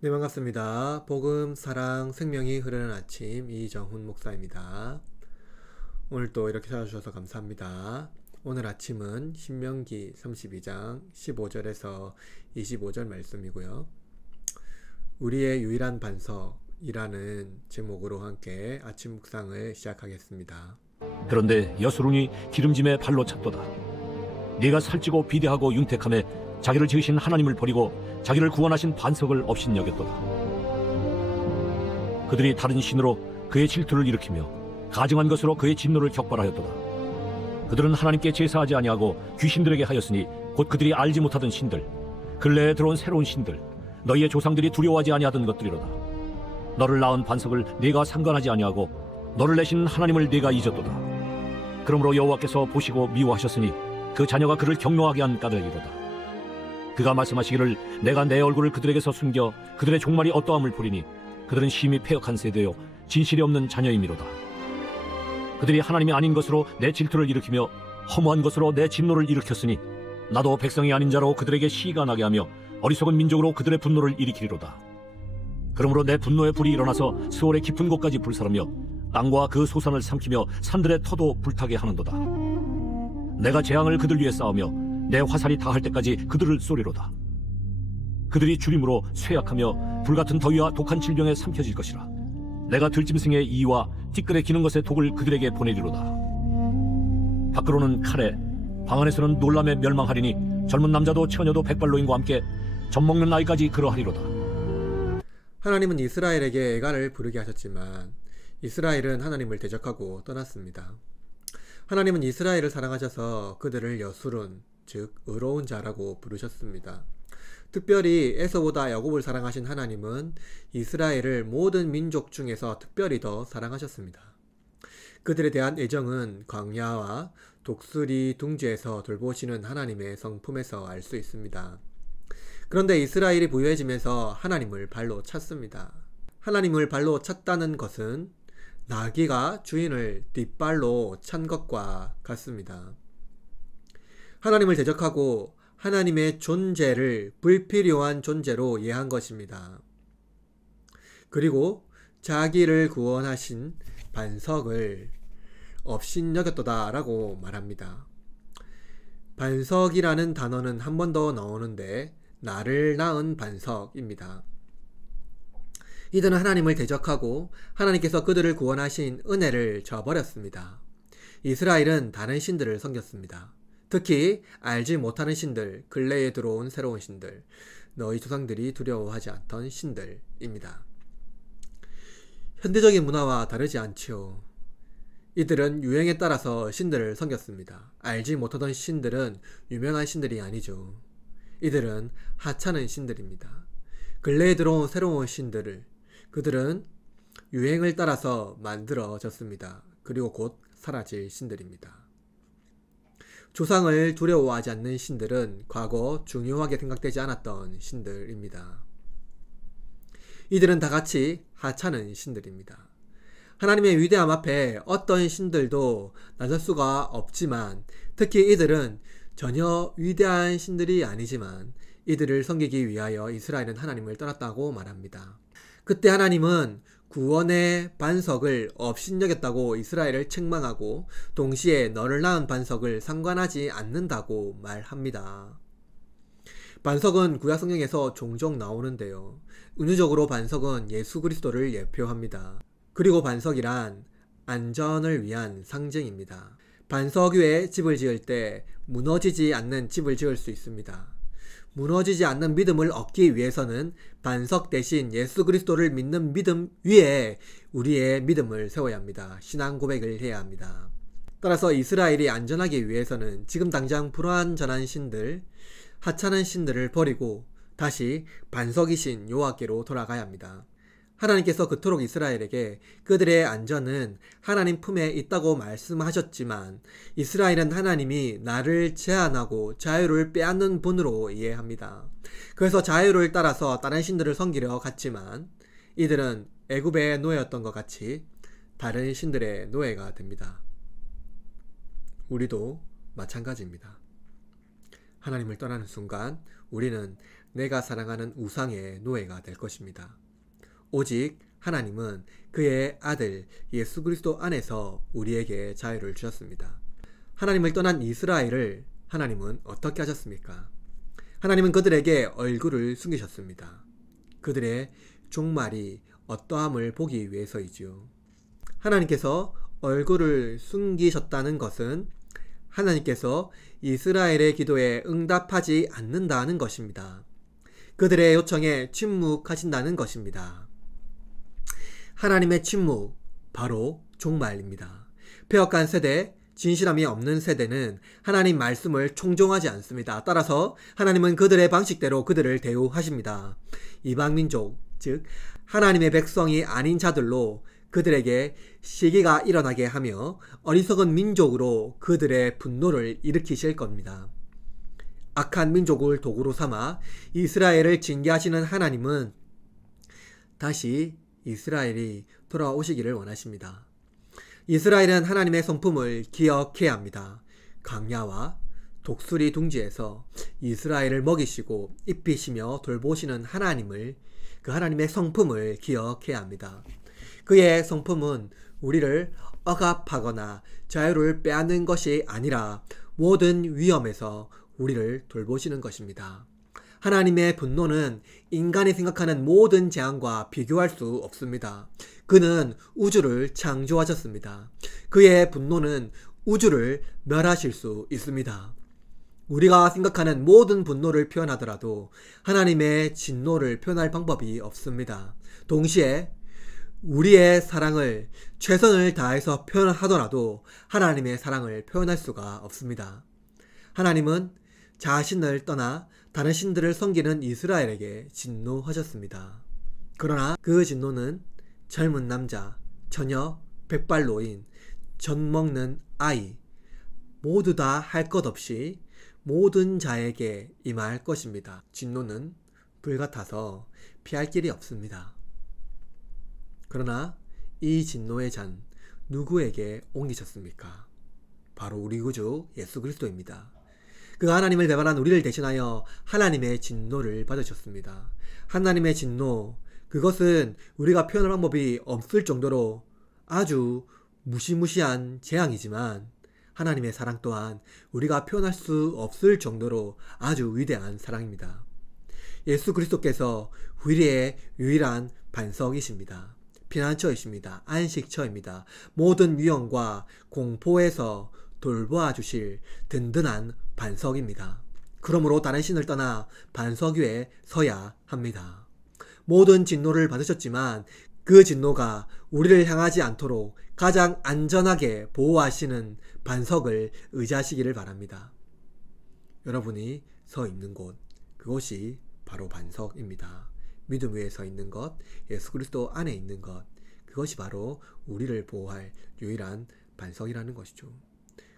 네, 반갑습니다. 복음, 사랑, 생명이 흐르는 아침 이정훈 목사입니다. 오늘 또 이렇게 찾아주셔서 감사합니다. 오늘 아침은 신명기 32장 15절에서 25절 말씀이고요. 우리의 유일한 반석이라는 제목으로 함께 아침 묵상을 시작하겠습니다. 그런데 여수론이 기름짐에 발로 찼도다. 네가 살찌고 비대하고 융택함에 자기를 지으신 하나님을 버리고 자기를 구원하신 반석을 업신여겼도다. 그들이 다른 신으로 그의 질투를 일으키며 가증한 것으로 그의 진노를 격발하였도다. 그들은 하나님께 제사하지 아니하고 귀신들에게 하였으니 곧 그들이 알지 못하던 신들, 근래에 들어온 새로운 신들, 너희의 조상들이 두려워하지 아니하던 것들이로다. 너를 낳은 반석을 네가 상관하지 아니하고 너를 내신 하나님을 네가 잊었도다. 그러므로 여호와께서 보시고 미워하셨으니 그 자녀가 그를 경노하게 한 까닭이로다. 그가 말씀하시기를 내가 내 얼굴을 그들에게서 숨겨 그들의 종말이 어떠함을 보리니 그들은 심히 패역한 세대요 진실이 없는 자녀이미로다. 그들이 하나님이 아닌 것으로 내 질투를 일으키며 허무한 것으로 내 진노를 일으켰으니 나도 백성이 아닌 자로 그들에게 시가 나게 하며 어리석은 민족으로 그들의 분노를 일으키리로다. 그러므로 내 분노의 불이 일어나서 스올의 깊은 곳까지 불사르며 땅과 그 소산을 삼키며 산들의 터도 불타게 하는도다. 내가 재앙을 그들 위에 쌓으며 내 화살이 다할 때까지 그들을 쏘리로다. 그들이 주림으로 쇠약하며 불같은 더위와 독한 질병에 삼켜질 것이라. 내가 들짐승의 이와 티끌에 기는 것의 독을 그들에게 보내리로다. 밖으로는 칼에, 방 안에서는 놀람에 멸망하리니 젊은 남자도 처녀도 백발노인과 함께 젖먹는 아이까지 그러하리로다. 하나님은 이스라엘에게 애가를 부르게 하셨지만 이스라엘은 하나님을 대적하고 떠났습니다. 하나님은 이스라엘을 사랑하셔서 그들을 여수론, 즉 의로운 자라고 부르셨습니다. 특별히 에서보다 야곱을 사랑하신 하나님은 이스라엘을 모든 민족 중에서 특별히 더 사랑하셨습니다. 그들에 대한 애정은 광야와 독수리 둥지에서 돌보시는 하나님의 성품에서 알 수 있습니다. 그런데 이스라엘이 부유해지면서 하나님을 발로 찼습니다. 하나님을 발로 찼다는 것은 나귀가 주인을 뒷발로 찬 것과 같습니다. 하나님을 대적하고 하나님의 존재를 불필요한 존재로 이해한 것입니다. 그리고 자기를 구원하신 반석을 업신여겼도다라고 말합니다. 반석이라는 단어는 한 번 더 나오는데 나를 낳은 반석입니다. 이들은 하나님을 대적하고 하나님께서 그들을 구원하신 은혜를 저버렸습니다. 이스라엘은 다른 신들을 섬겼습니다. 특히 알지 못하는 신들, 근래에 들어온 새로운 신들, 너희 조상들이 두려워하지 않던 신들입니다. 현대적인 문화와 다르지 않지요. 이들은 유행에 따라서 신들을 섬겼습니다. 알지 못하던 신들은 유명한 신들이 아니죠. 이들은 하찮은 신들입니다. 근래에 들어온 새로운 신들을 그들은 유행을 따라서 만들어졌습니다. 그리고 곧 사라질 신들입니다. 조상을 두려워하지 않는 신들은 과거 중요하게 생각되지 않았던 신들입니다. 이들은 다 같이 하찮은 신들입니다. 하나님의 위대함 앞에 어떤 신들도 낮을 수가 없지만 특히 이들은 전혀 위대한 신들이 아니지만 이들을 섬기기 위하여 이스라엘은 하나님을 떠났다고 말합니다. 그때 하나님은 구원의 반석을 업신여겼다고 이스라엘을 책망하고 동시에 너를 낳은 반석을 상관하지 않는다고 말합니다. 반석은 구약 성경에서 종종 나오는데요. 은유적으로 반석은 예수 그리스도를 예표합니다. 그리고 반석이란 안전을 위한 상징입니다. 반석 위에 집을 지을 때 무너지지 않는 집을 지을 수 있습니다. 무너지지 않는 믿음을 얻기 위해서는 반석 대신 예수 그리스도를 믿는 믿음 위에 우리의 믿음을 세워야 합니다. 신앙 고백을 해야 합니다. 따라서 이스라엘이 안전하기 위해서는 지금 당장 불완전한 신들, 하찮은 신들을 버리고 다시 반석이신 여호와께로 돌아가야 합니다. 하나님께서 그토록 이스라엘에게 그들의 안전은 하나님 품에 있다고 말씀하셨지만 이스라엘은 하나님이 나를 제한하고 자유를 빼앗는 분으로 이해합니다. 그래서 자유를 따라서 다른 신들을 섬기려 갔지만 이들은 애굽의 노예였던 것 같이 다른 신들의 노예가 됩니다. 우리도 마찬가지입니다. 하나님을 떠나는 순간 우리는 내가 사랑하는 우상의 노예가 될 것입니다. 오직 하나님은 그의 아들 예수 그리스도 안에서 우리에게 자유를 주셨습니다. 하나님을 떠난 이스라엘을 하나님은 어떻게 하셨습니까? 하나님은 그들에게 얼굴을 숨기셨습니다. 그들의 종말이 어떠함을 보기 위해서이지요. 하나님께서 얼굴을 숨기셨다는 것은 하나님께서 이스라엘의 기도에 응답하지 않는다는 것입니다. 그들의 요청에 침묵하신다는 것입니다. 하나님의 침묵, 바로 종말입니다. 폐역한 세대, 진실함이 없는 세대는 하나님 말씀을 청종하지 않습니다. 따라서 하나님은 그들의 방식대로 그들을 대우하십니다. 이방민족, 즉 하나님의 백성이 아닌 자들로 그들에게 시기가 일어나게 하며 어리석은 민족으로 그들의 분노를 일으키실 겁니다. 악한 민족을 도구로 삼아 이스라엘을 징계하시는 하나님은 다시 이스라엘이 돌아오시기를 원하십니다. 이스라엘은 하나님의 성품을 기억해야 합니다. 광야와 독수리 둥지에서 이스라엘을 먹이시고 입히시며 돌보시는 하나님을, 그 하나님의 성품을 기억해야 합니다. 그의 성품은 우리를 억압하거나 자유를 빼앗는 것이 아니라 모든 위험에서 우리를 돌보시는 것입니다. 하나님의 분노는 인간이 생각하는 모든 재앙과 비교할 수 없습니다. 그는 우주를 창조하셨습니다. 그의 분노는 우주를 멸하실 수 있습니다. 우리가 생각하는 모든 분노를 표현하더라도 하나님의 진노를 표현할 방법이 없습니다. 동시에 우리의 사랑을 최선을 다해서 표현하더라도 하나님의 사랑을 표현할 수가 없습니다. 하나님은 자신을 떠나 다른 신들을 섬기는 이스라엘에게 진노하셨습니다. 그러나 그 진노는 젊은 남자, 처녀, 백발 노인, 젖 먹는 아이 모두 다 할 것 없이 모든 자에게 임할 것입니다. 진노는 불같아서 피할 길이 없습니다. 그러나 이 진노의 잔 누구에게 옮기셨습니까? 바로 우리 구주 예수 그리스도입니다. 그 하나님을 배반한 우리를 대신하여 하나님의 진노를 받으셨습니다. 하나님의 진노, 그것은 우리가 표현할 방법이 없을 정도로 아주 무시무시한 재앙이지만 하나님의 사랑 또한 우리가 표현할 수 없을 정도로 아주 위대한 사랑입니다. 예수 그리스도께서 우리의 유일한 반석이십니다. 피난처이십니다. 안식처입니다. 모든 위험과 공포에서 돌보아 주실 든든한 반석입니다. 그러므로 다른 신을 떠나 반석 위에 서야 합니다. 모든 진노를 받으셨지만 그 진노가 우리를 향하지 않도록 가장 안전하게 보호하시는 반석을 의지하시기를 바랍니다. 여러분이 서 있는 곳, 그곳이 바로 반석입니다. 믿음 위에 서 있는 것, 예수 그리스도 안에 있는 것, 그것이 바로 우리를 보호할 유일한 반석이라는 것이죠.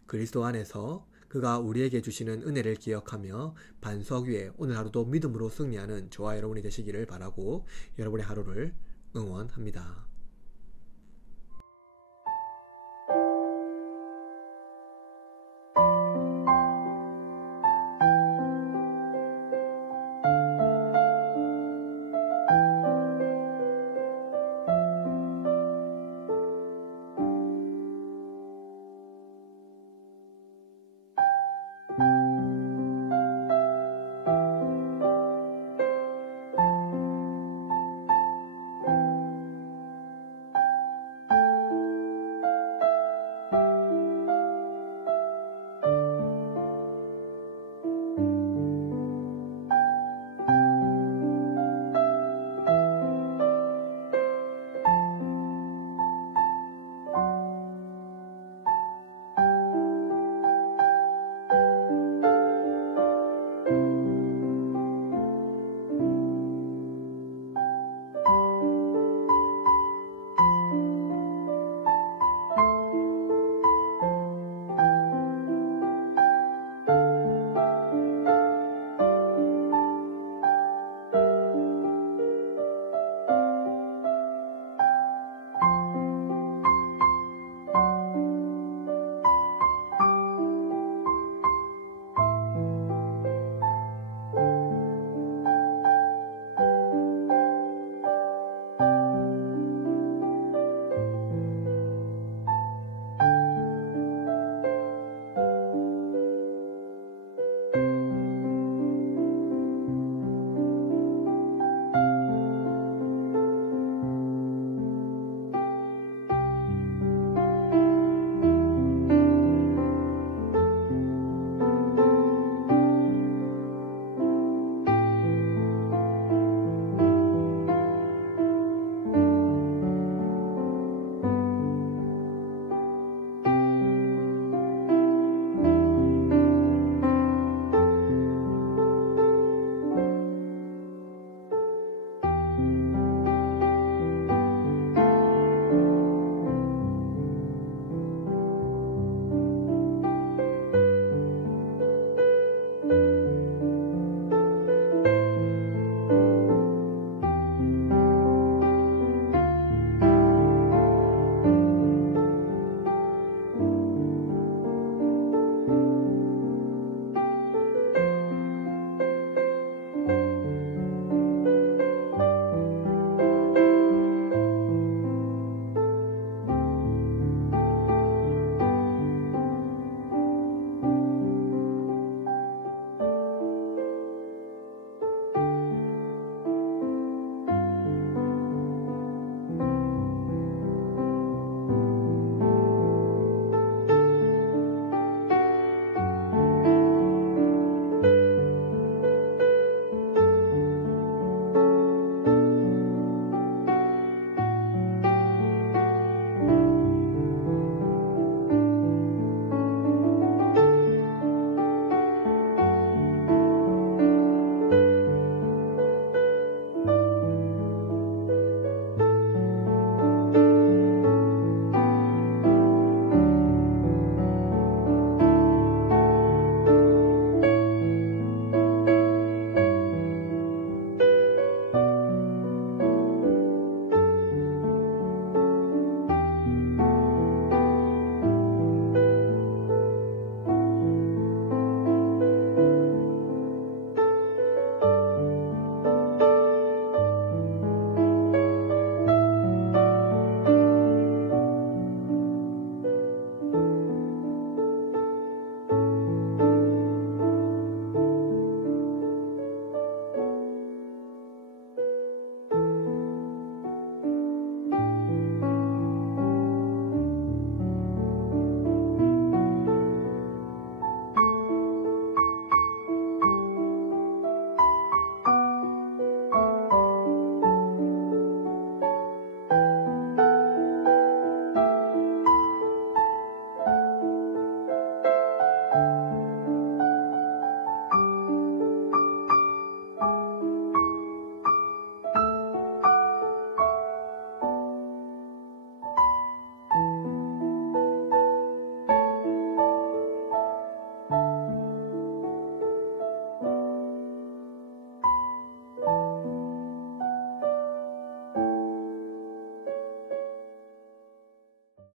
그리스도 안에서 그가 우리에게 주시는 은혜를 기억하며 반석 위에 오늘 하루도 믿음으로 승리하는 저와 여러분이 되시기를 바라고 여러분의 하루를 응원합니다.